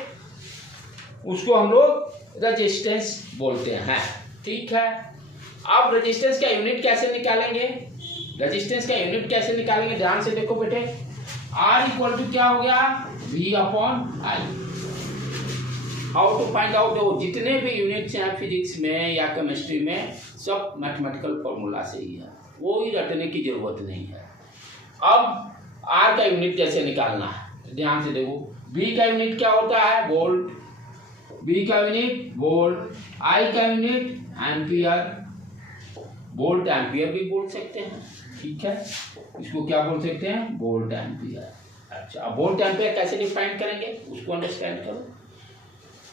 उसको हम लोग रेजिस्टेंस बोलते हैं। ठीक है, अब रेजिस्टेंस का यूनिट कैसे निकालेंगे, रेजिस्टेंस का यूनिट कैसे निकालेंगे, ध्यान से देखो बेटे। R इक्वल टू क्या हो गया, V upon I। How to find out, जितने भी यूनिट्स हैं फिजिक्स में या केमिस्ट्री में सब मैथमेटिकल फॉर्मूला से ही है, वो ही रटने की जरूरत नहीं है। अब R का यूनिट कैसे निकालना है, ध्यान से देखो। V का यूनिट क्या होता है, वोल्ट, V का यूनिट वोल्ट, I का यूनिट एम्पियर, वोल्ट एम्पियर भी बोल सकते हैं। ठीक है, इसको क्या बोल सकते हैं, वोल्ट एम्पियर। अच्छा, अब वोल्ट एम्पियर कैसे डिफाइन करेंगे उसको अंडरस्टैंड करो।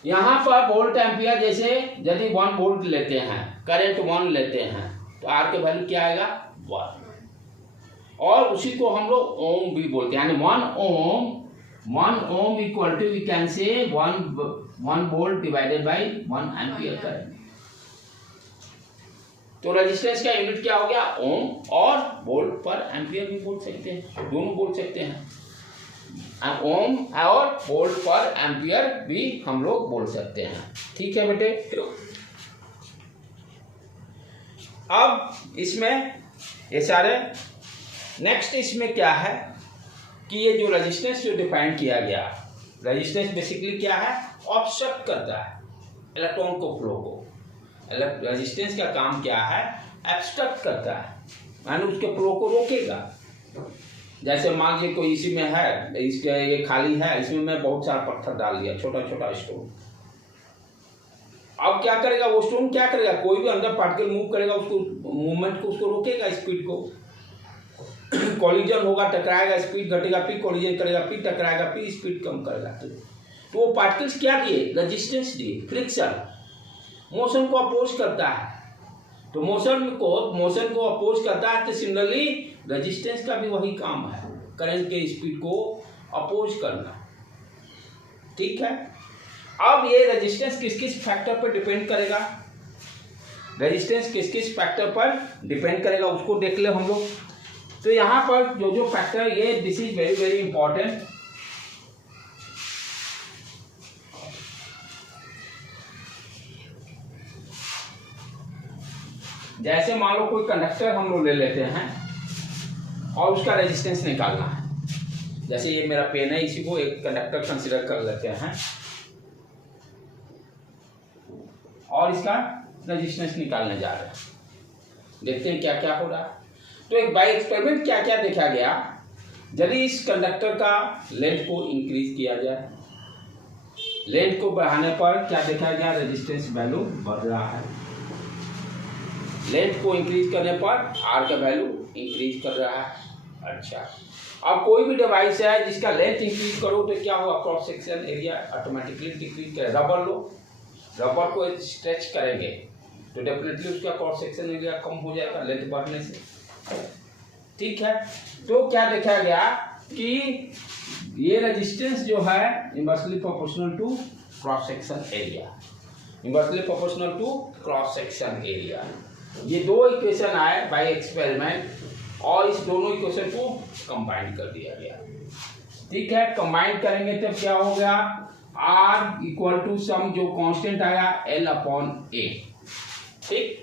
यहाँ पर वोल्ट एम्पियर, जैसे यदि 1 वोल्ट लेते हैं, करंट 1 लेते हैं, तो आर के वैल्यू क्या आएगा, 1। और उसी को हम लोग ओम भी बोलते हैं, यानी 1 ohm equal to we can say 1 volt divided by 1 ampere current. तो रेजिस्टेंस का यूनिट क्या हो गया, ओम, और वोल्ट पर एम्पियर भी बोल सकते हैं, दोनों बोल सकते हैं। ओम और वोल्ट पर एम्पियर भी हम लोग बोल सकते हैं। ठीक है बेटे, अब इसमें ये सारे, नेक्स्ट इसमें क्या है कि ये जो रेजिस्टेंस जो डिफाइन किया गया, रेजिस्टेंस बेसिकली क्या है, ऑब्स्ट्रक्ट करता है इलेक्ट्रॉन को, फ्लो को। रेजिस्टेंस का काम क्या है, एब्स्ट्रक्ट करता है, यानी उसके फ्लो को रोकेगा। जैसे मान लीजिए कोई इसी में है, इसके ये खाली है, इसमें मैं बहुत सारा पत्थर डाल दिया, छोटा छोटा स्टोन। अब क्या करेगा वो स्टोन, क्या करेगा, कोई भी अंदर पार्टिकल मूव करेगा, उसको मूवमेंट को, उसको रोकेगा, स्पीड को। कॉलिजन होगा, टकराएगा, स्पीड घटेगा, फिर कॉलिजन करेगा, फिर टकराएगा, फिर स्पीड कम करेगा। तो वो पार्टिकल्स क्या दिए, रेजिस्टेंस दिए, फ्रिक्शन, मोशन को अपोज करता है। तो मोशन को अपोज करता है, तो सिमिलरली रेजिस्टेंस का भी वही काम है, करंट के स्पीड को अपोज करना। ठीक है, अब ये रेजिस्टेंस किस किस फैक्टर पर डिपेंड करेगा, रेजिस्टेंस किस किस फैक्टर पर डिपेंड करेगा उसको देख ले हम लोग। तो यहाँ पर जो जो फैक्टर, ये this is very very important. जैसे मान लो कोई कंडक्टर हम लोग ले लेते हैं और उसका रेजिस्टेंस निकालना है। जैसे ये मेरा पेन है, इसी को एक कंडक्टर कंसीडर कर लेते हैं और इसका रेजिस्टेंस निकालने जा रहे हैं। देखते हैं क्या क्या हो रहा है। तो एक बाय एक्सपेरिमेंट क्या क्या देखा गया, यदि इस कंडक्टर का लेंथ को इंक्रीज किया जाए, लेंथ को बढ़ाने पर क्या देखा गया, रेजिस्टेंस वैल्यू बढ़ रहा है। लेंथ को इंक्रीज करने पर आर का वैल्यू इंक्रीज कर रहा है। अच्छा, अब कोई भी डिवाइस है जिसका लेंथ इंक्रीज करो तो क्या होगा, cross section area automatically decrease करे। रबर लो, रबर को स्ट्रेच करेंगे तो डेफिनेटली उसका क्रॉस सेक्शन एरिया कम हो जाएगा लेंथ बढ़ने से। ठीक है, तो क्या देखा गया कि ये रेजिस्टेंस जो है inversely proportional to cross section area, inversely proportional to cross section area. ये दो इक्वेशन आए बाय एक्सपेरिमेंट और इस दोनों इक्वेशन को कंबाइन कर दिया गया। ठीक है, कंबाइन करेंगे तब क्या हो गया, R इक्वल टू सम जो कांस्टेंट आया L अपॉन A। ठीक,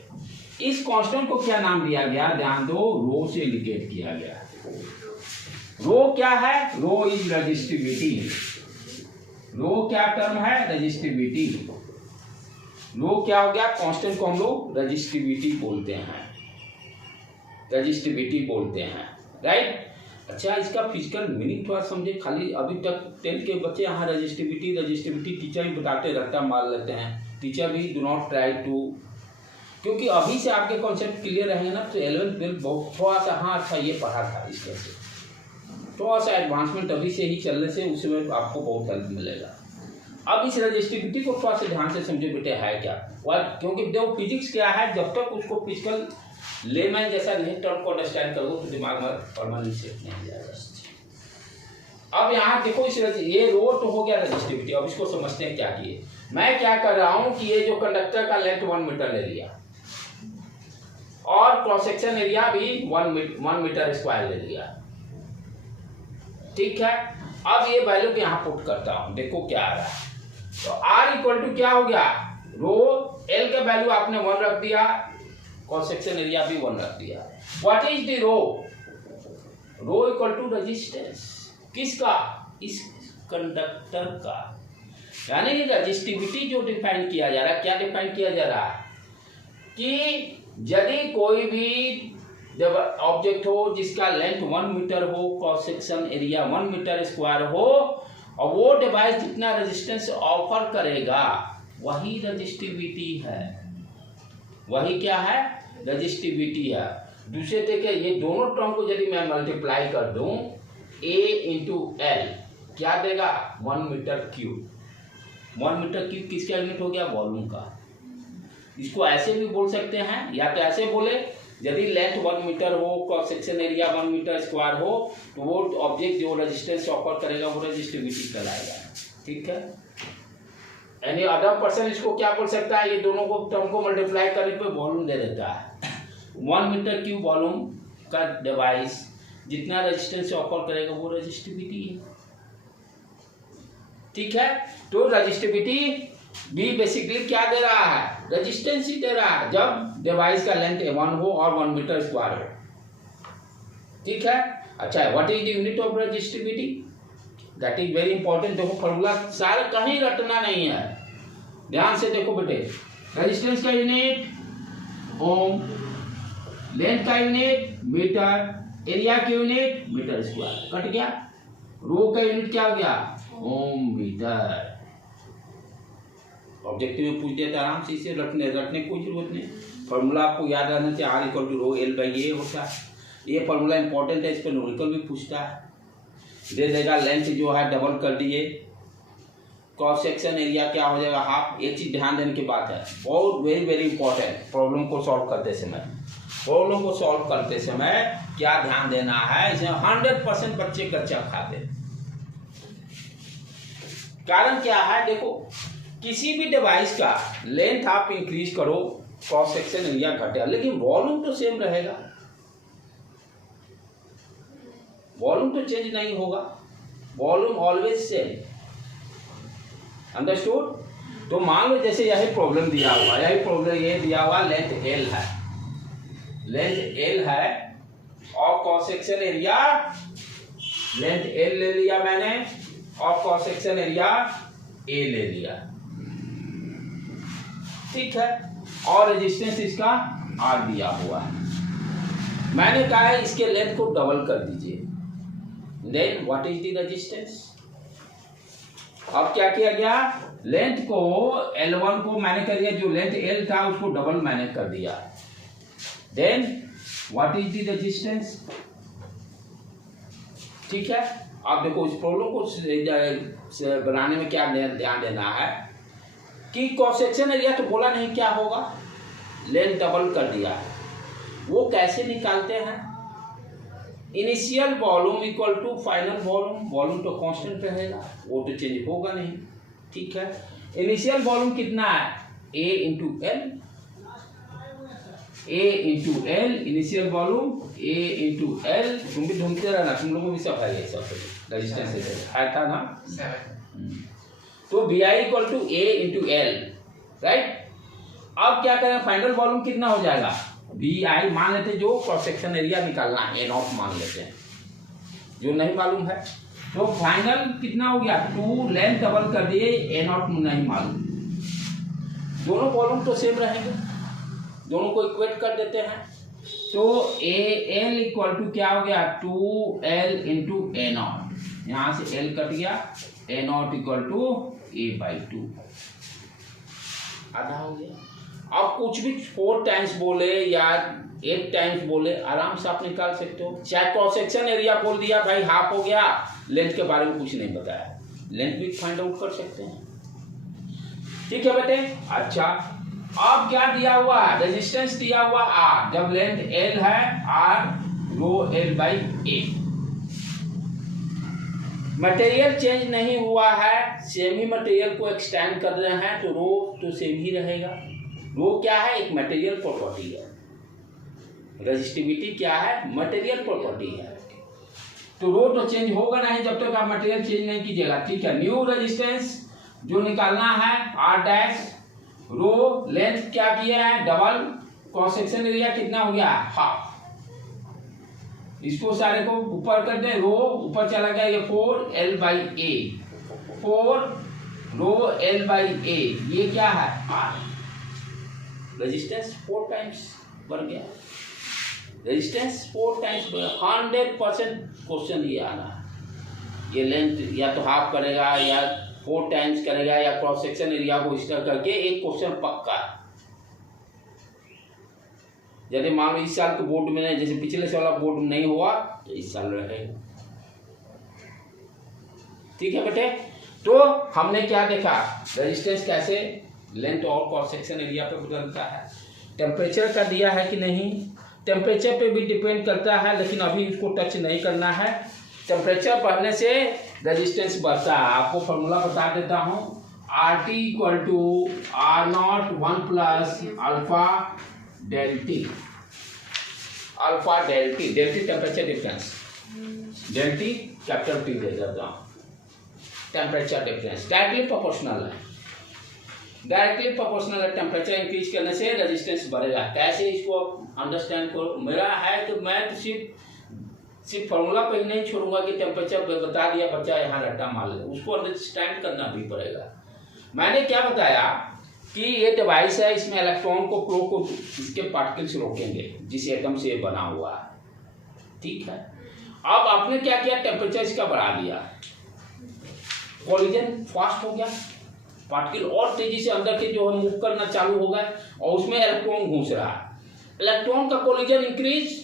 इस कांस्टेंट को क्या नाम दिया गया, ध्यान दो, रो से इंडिकेट किया गया। रो क्या है, रो इज रेजिस्टिविटी। रो क्या टर्म है, रेजिस्टिविटी। रो क्या हो गया, कांस्टेंट को हम लोग रेजिस्टिविटी बोलते हैं, रेजिस्टिविटी बोलते हैं, राइट। अच्छा, इसका फिजिकल मीनिंग थोड़ा समझे। खाली अभी तक 10th के बच्चे यहाँ रेजिस्टिविटी टीचर ही बताते रहता मान लेते हैं। टीचर भी डू नॉट ट्राई टू, क्योंकि अभी से आपके कॉन्सेप्ट क्लियर रहेंगे ना तो 11th 12th बहुत थोड़ा सा, हाँ अच्छा ये पढ़ा था, इसमें से थोड़ा सा एडवांसमेंट अभी से ही चलने से उसमें आपको बहुत हेल्प मिलेगा। अब इस रेजिस्टिविटी को थोड़ा सा ध्यान से समझो बेटे है क्या, क्योंकि देखो फिजिक्स क्या है, जब तक उसको फिजिकल लेमैन जैसा नहीं टर्म को अंडरस्टैंड करो तो दिमाग में परमानेंट सेट नहीं जाएगा। अब यहाँ देखो, इस ये रो तो हो गया रेजिस्टिविटी। अब इसको समझते हैं क्या किए। मैं क्या कर रहा हूँ कि ये जो कंडक्टर का लेंथ 1 मीटर ले लिया, और क्रॉस सेक्शन एरिया भी 1 मीटर स्क्वायर ले लिया। ठीक है, अब ये वैल्यू यहाँ पुट करता हूं, देखो क्या आ रहा है। तो R इक्वल टू क्या हो गया, रो L का वैल्यू आपने 1 रख दिया, क्रॉस सेक्शन एरिया भी 1 रख दिया। What is the rho, rho equal to resistance किसका, इस कंडक्टर का, यानी कि रेजिस्टिविटी जो डिफाइन किया जा रहा है, क्या डिफाइन किया जा रहा है कि यदि कोई भी जब ऑब्जेक्ट हो जिसका लेंथ 1 मीटर हो, cross section area 1 metre square हो, और वो डिवाइस जितना रेजिस्टेंस ऑफर करेगा वही रेजिस्टिविटी है, वही क्या है, रेजिस्टिविटी है। दूसरे तरीके ये दोनों टर्म को यदि मैं मल्टीप्लाई कर दूं, A इंटू एल क्या देगा, 1 मीटर क्यूब। 1 मीटर क्यूब किसका यूनिट हो गया, वॉल्यूम का। इसको ऐसे भी बोल सकते हैं, या तो ऐसे बोले, यदि लेंथ 1 मीटर हो, cross section area 1 metre square हो, तो वो ऑब्जेक्ट जो रेजिस्टेंस ऑफर करेगा वो रेजिस्टिविटी कहलाएगा। ठीक है, एनी अदर पर्सन इसको क्या बोल सकता है, ये दोनों को टर्म को मल्टीप्लाई करने पे वॉल्यूम दे देता है। 1 मीटर क्यूब वॉल्यूम का डिवाइस जितना रेजिस्टेंस ऑफर करेगा वो रेजिस्टिविटी है। ठीक है, तो रेजिस्टिविटी भी बेसिकली क्या दे रहा है, रेजिस्टेंस ही दे रहा है, जब डिवाइस का लेंथ 1 हो और 1 मीटर स्क्वायर हो। ठीक है, अच्छा, what is the unit of resistivity, that is very important. देखो फॉर्मूला सारा कहीं रटना नहीं है, ध्यान से देखो बेटे। रेजिस्टेंस का यूनिट ओम, लेंथ का यूनिट मीटर, एरिया का यूनिट मीटर स्क्वायर, कट गया। रो का यूनिट क्या हो गया, ओम मीटर। ऑब्जेक्टिव में पूछ देता आराम से, इसे रटने की कोई जरूरत नहीं। फॉर्मूला आपको याद रहना चाहिए, R equal to rho L by A होता है। ये फॉर्मूला इंपॉर्टेंट है, इस पर न्यूमेरिकल भी पूछता है। दे देगा लेंथ जो है डबल कर दिए, क्रॉस सेक्शन एरिया क्या हो जाएगा, हाफ। एक चीज ध्यान देने की बात है, बहुत वेरी वेरी इंपॉर्टेंट, प्रॉब्लम को सॉल्व करते समय क्या ध्यान देना है, इसे 100% बच्चे कच्चा खाते। कारण क्या है, देखो किसी भी डिवाइस का लेंथ आप इंक्रीज करो, क्रॉस सेक्शन एरिया घटे, लेकिन वॉल्यूम तो सेम रहेगा, वॉल्यूम तो चेंज नहीं होगा, वॉल्यूम ऑलवेज सेम। अंडरस्टूड। तो मान लो जैसे यही प्रॉब्लम दिया हुआ, ये दिया हुआ लेंथ L है, और cross section area length L ले लिया मैंने, और क्रॉस सेक्शन एरिया A ले लिया। ठीक है, और रेजिस्टेंस इसका R दिया हुआ है। मैंने कहा है इसके लेंथ को डबल कर दीजिए, then what is the resistance. अब क्या किया गया, लेंथ को L1 को मैंने कर दिया, जो लेंथ L था उसको डबल मैंने कर दिया, then what is the resistance. ठीक है, आप देखो इस प्रॉब्लम को बनाने में क्या ध्यान देना है कि क्रॉस सेक्शन एरिया तो बोला नहीं क्या होगा, लेंथ डबल कर दिया है। वो कैसे निकालते हैं, initial volume equal to final volume, volume तो कांस्टेंट रहेगा, वो तो चेंज होगा नहीं। ठीक है, इनिशियल वॉल्यूम कितना है, A into L, initial volume A into L. तुम भी ढूंढते रहना, तुम लोगों को भी सब है ये सब रेजिस्टेंस है था ना। तो BI equal to A into L, right. अब क्या करें, फाइनल वॉल्यूम कितना हो जाएगा, BI मान लेते, जो क्रॉस सेक्शन एरिया निकालना है A0 मान लेते हैं, जो नहीं मालूम है। तो फाइनल कितना हो गया, 2, लेंथ डबल कर दिए, A0 नहीं मालूम, दोनों वॉल्यूम तो सेम रहेंगे, दोनों को इक्वेट कर देते हैं। तो AL इक्वल टू क्या हो गया, 2L इंटू A0, यहाँ से L कट गया, A0 इक्वल टू A/2, आधा हो गया। आप कुछ भी 4 टाइम्स बोले या 8 टाइम्स बोले, आराम से आप निकाल सकते हो। चाहे क्रॉस सेक्शन एरिया बोल दिया भाई हाफ हो गया, लेंथ के बारे में कुछ नहीं बताया, लेंथ भी फाइंड आउट कर सकते हैं। ठीक है बेटे। अच्छा, अब क्या दिया हुआ है, रेजिस्टेंस दिया हुआ R, जब लेंथ L है, R rho L by A। Material change नहीं हुआ है, सेमी मटेरियल को एक्सटेंड कर रहे हैं, तो रो तो सेम ही रहेगा। रो क्या है, एक मटेरियल प्रॉपर्टी है, रेजिस्टिविटी क्या है? मटेरियल प्रॉपर्टी है। तो रो तो चेंज होगा नहीं जब तक आप मटेरियल चेंज नहीं कीजिएगा, ठीक है। न्यू रेजिस्टेंस जो निकालना है आर डैश, रो लेंथ क्या किया है? डबल, क्रॉस सेक्शन एरिया कितना हो गया? हाफ। इसको सारे को ऊपर कर दें, रो ऊपर चला गया, ये 4l/a, 4 रो l/a, ये क्या है? आर। रेजिस्टेंस 4 टाइम्स बढ़ गया, रेजिस्टेंस 4 टाइम्स बढ़ गया। 100% क्वेश्चन ये आना है। ये लेंथ या तो हाफ करेगा या 4 टाइम्स करेगा या क्रॉस सेक्शन एरिया को इस तरह करके एक क्वेश्चन पक्का। यदि मान लो इस साल के बोर्ड में नहीं, जैसे पिछले साल बोर्ड में नहीं हुआ तो इस साल रहेगा, ठीक है बेटे। तो हमने क्या देखा? रेजिस्टेंस कैसे लेंथ और क्रॉस सेक्शन एरिया पे बदलता है। टेम्परेचर का दिया है कि नहीं? टेम्परेचर पे भी डिपेंड करता है, लेकिन अभी इसको टच नहीं करना है। टेम्परेचर बढ़ने से रेजिस्टेंस बढ़ता है। आपको फॉर्मूला बता देता हूँ, RT = R0 1 + alpha del T. Alpha del T temperature difference, del T capital T दे देता हूँ। टेम्परेचर डिफरेंस डायरेक्टली प्रोपोर्शनल है, डायरेक्टली प्रोपोर्शनल है। टेम्परेचर इंक्रीज करने से रेजिस्टेंस बढ़ेगा। कैसे इसको अंडरस्टैंड करो? मेरा है कि मैं तो सिर्फ फॉर्मूला पे ही नहीं छोड़ूंगा कि टेम्परेचर बता दिया बच्चा यहाँ रट्टा मार ले, उसको अंडरस्टैंड करना भी पड़ेगा। मैंने क्या बताया कि ये डिवाइस है, इसमें इलेक्ट्रॉन को फ्लो को इसके पार्टिकल्स रोकेंगे जिस एटम से ये बना हुआ है, ठीक है। अब आपने क्या किया? टेम्परेचर इसका बढ़ा दिया, कॉलिजन फास्ट हो गया, पार्टिकल और तेजी से अंदर के जो है मूव करना चालू हो गए और उसमें इलेक्ट्रॉन घुस रहा है। इलेक्ट्रॉन का कॉलिजन इंक्रीज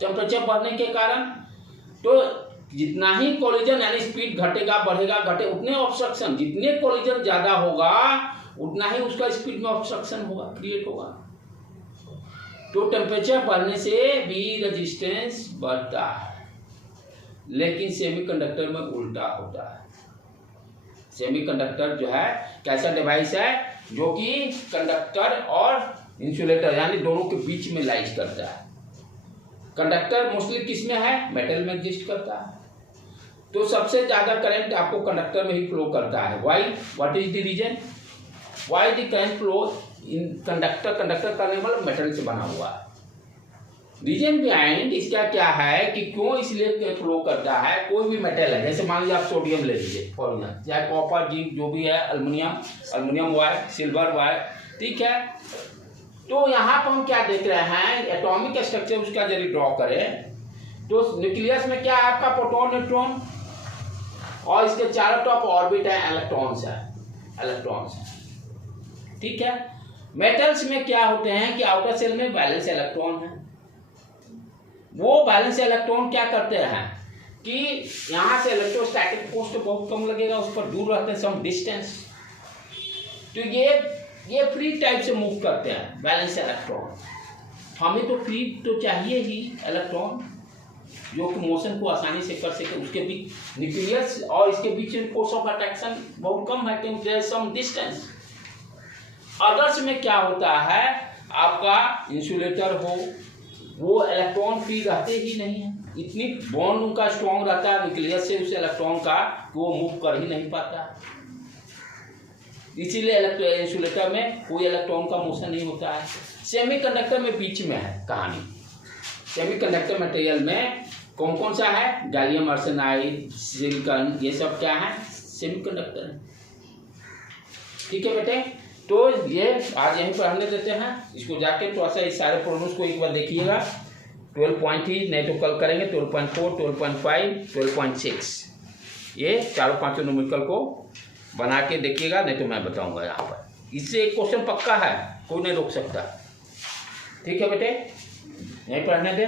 टेम्परेचर बढ़ने के कारण। तो जितना ही कॉलिजन यानी स्पीड घटेगा बढ़ेगा घटे, उतने ऑब्स्ट्रक्शन, जितने कॉलिजन ज्यादा होगा उतना ही उसका स्पीड में ऑब्स्ट्रक्शन होगा, क्रिएट होगा। तो टेम्परेचर बढ़ने से भी रेजिस्टेंस बढ़ता है, लेकिन सेमीकंडक्टर में उल्टा होता है। सेमीकंडक्टर जो है कैसा डिवाइस है जो कि कंडक्टर और इंसुलेटर यानी दोनों के बीच में लाइज करता है। कंडक्टर मोस्टली किस में है? मेटल में एग्जिस्ट करता है। तो सबसे ज्यादा करंट आपको कंडक्टर में ही फ्लो करता है। Why? What is the reason? Why the current flow in conductor? Conductor करने वाला मेटल से बना हुआ है। रीजन बिहाइंड इसका क्या है कि क्यों इसलिए फ्लो करता है? कोई भी मेटल है, जैसे मान लीजिए आप सोडियम ले लीजिए फॉर एग्जाम्पल, चाहे कॉपर, जिंक जो भी है, अल्युमिनियम वायर, सिल्वर वायर, ठीक है। तो यहाँ पर हम क्या देख रहे हैं? एटॉमिक स्ट्रक्चर उसका यदि ड्रॉ करें तो न्यूक्लियस में क्या है आपका? प्रोटॉन, न्यूट्रॉन, और इसके चारों तरफ ऑर्बिट है, इलेक्ट्रॉन्स है, ठीक है। मेटल्स में क्या होते हैं कि आउटर सेल में वैलेंस इलेक्ट्रॉन है। वो वैलेंस इलेक्ट्रॉन क्या करते हैं कि यहाँ से इलेक्ट्रोस्टैटिक फोर्स तो बहुत कम लगेगा, उस पर दूर रहते हैं सम डिस्टेंस, तो ये फ्री टाइप से मूव करते हैं वैलेंस इलेक्ट्रॉन। हमें तो फ्री तो चाहिए ही इलेक्ट्रॉन जो कि मोशन को आसानी से कर सके। उसके बीच न्यूक्लियस और इसके बीच फोर्स ऑफ अट्रैक्शन बहुत कम है, क्योंकि सम डिस्टेंस। अदर्स में क्या होता है? आपका इंसुलेटर हो, वो इलेक्ट्रॉन फ्री रहते ही नहीं है, इतनी बॉन्ड उनका स्ट्रॉन्ग रहता है न्यूक्लियस से उस इलेक्ट्रॉन का कि वो मूव कर ही नहीं पाता। इसीलिए इंसुलेटर में कोई इलेक्ट्रॉन का मोशन नहीं होता है। सेमीकंडक्टर में बीच में है कहानी। सेमीकंडक्टर मटेरियल में कौन कौन सा है? गैलियम आर्सेनाइड, सिलिकॉन, ये सब क्या है? सेमीकंडक्टर है, ठीक है बेटे। तो ये आज यहीं पर रहने देते हैं, इसको जाके थोड़ा सा इस सारे प्रॉब्लम्स को एक बार देखिएगा। 12 पॉइंट ही नहीं तो कल करेंगे, 12.4, 12.5, 12.6, ये चारों पांचों न्यूमेरिकल को बना के देखिएगा, नहीं तो मैं बताऊंगा यहाँ पर। इससे एक क्वेश्चन पक्का है, कोई नहीं रोक सकता, ठीक है बेटे। यहीं पर रहने दे।